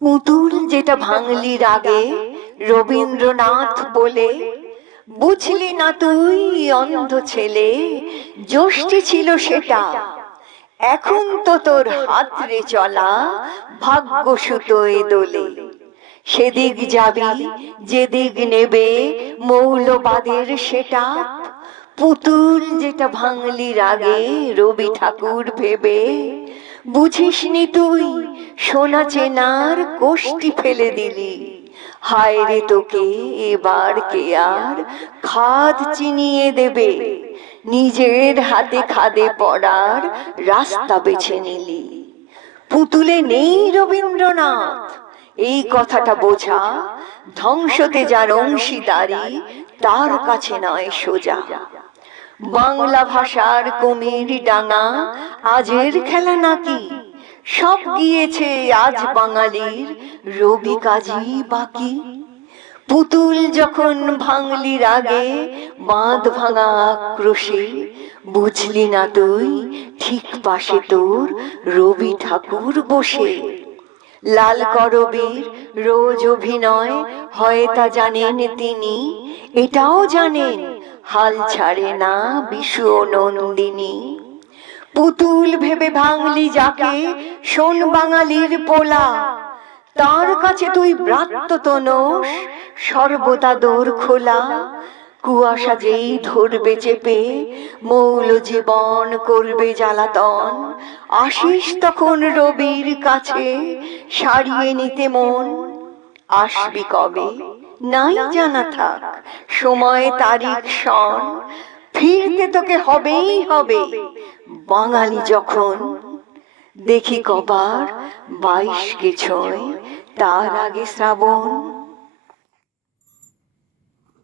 পুতুল যেটা ভাঙলির আগে রবীন্দ্রনাথ বলে, বুঝলি না তুই, অন্ধ ছেলে, যষ্টি ছিল সেটা। এখন তো তোর হাতরে চলা ভাগ্য সুতোয় দোলে। সেদিক যাবি, যেদিক নেবে মৌলবাদের সেটা পুতুল যেটা ভাঙলি রাগে রবি ঠাকুর ভেবে বুঝিসনি তুই? সোনা চেনার কোষ্টি ফেলে দিলি। হায় রে তোকে, এবার কে আর খাদ চিনিয়ে দেবে? নিজের হাতে খাদে পড়ার রাস্তা বেছে নিলি। পুতুলে নেই রবীন্দ্রনাথ। এই কথাটা বোঝা, ধ্বংসতে যার অংশীদারি, তার কাছে নয় সোজা। বাংলা ভাষার কুমির ডাঙা আজের খেলা নাকি? সব গিয়েছে আজ বাঙালির রবি কাজী বাকি। পুতুল যখন ভাঙলির আগে বাঁধ ভাঙা আক্রোশে, বুঝলি না তুই ঠিক পাশে তোর রবি ঠাকুর বসে। লাল করবীর রোজ অভিনয়, হয় তা জানেন তিনি, এটাও জানেন হাল ছাড়ে না বিশু নন্দিনী। পুতুল ভেবে ভাঙলি যাকে, শোন বাঙালির পোলা। তার কাছে তুই ব্রাত্য তনস, সর্বদা দোর খোলা। কুয়াশা যেই ধরবে চেপে, মৌল জীবন করবে জ্বালাতন। আসিস তখন রবির কাছে, সারিয়ে নিতে মন। আসবি কবে? নাই জানা থাক। সময় তারিখ সন, ফিরতে তোকে হবেই হবে। বাঙালি যখন, দেখি কবার বাইশ কে ছয়, তার আগে শ্রাবণ।